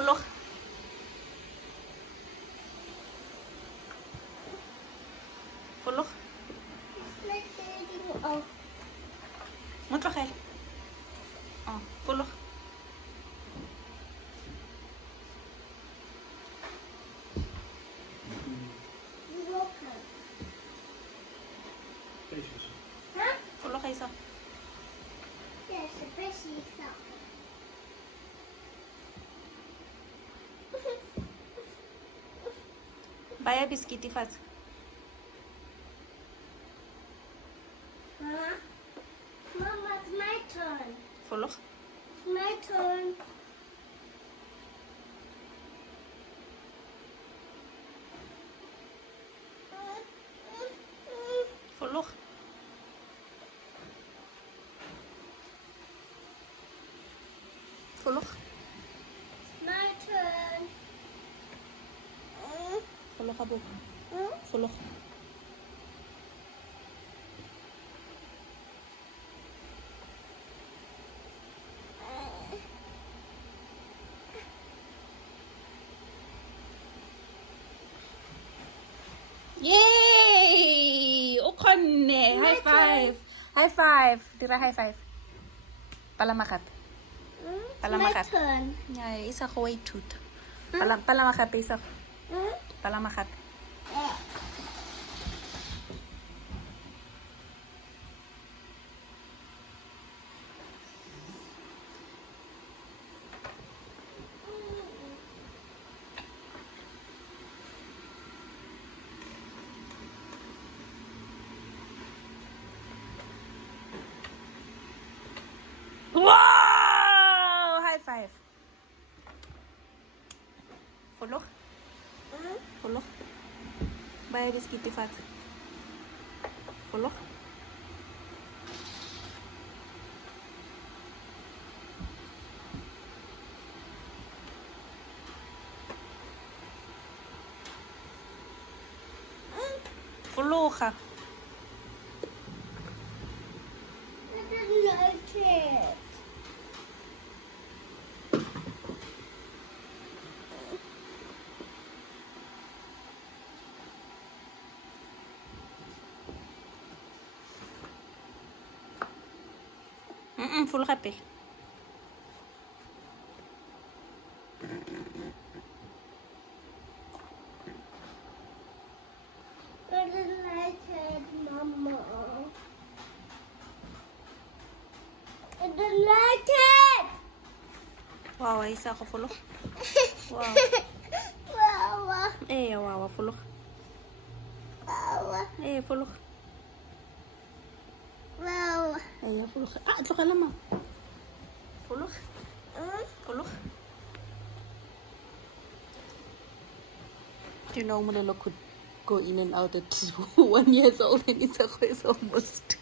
Follow. Follow. Oh, Moet nog heel. Oh, follow. broken. Huh? Follow kayo sa. Yes, the fish is up. Baya biskiti fat. Mama, Mama, it's my turn. Follow. It's my turn. Follow. Follow. It's my turn. Follow ka bu. Follow. Yay! Okonne! High five! High five! Tira high five. Palamakat. It's Palamakat. my turn. Yeah, isa ko way tooth. Palamakat isa. Palamakat. Wow! High five. Follow. Follow. Baya biskiti fat. Follow. Follow ka. I didn't like it. Full happy. I didn't like it, Mama. I didn't like it. Wow, isa ko follow. Wow. Wawa, Eh, wow, follow. wawa, Eh, follow. wawa. Eh, follow. Ah, ito ka naman. Follow. Follow. You know, Malala could go in and out at 1 year old and it's almost 2.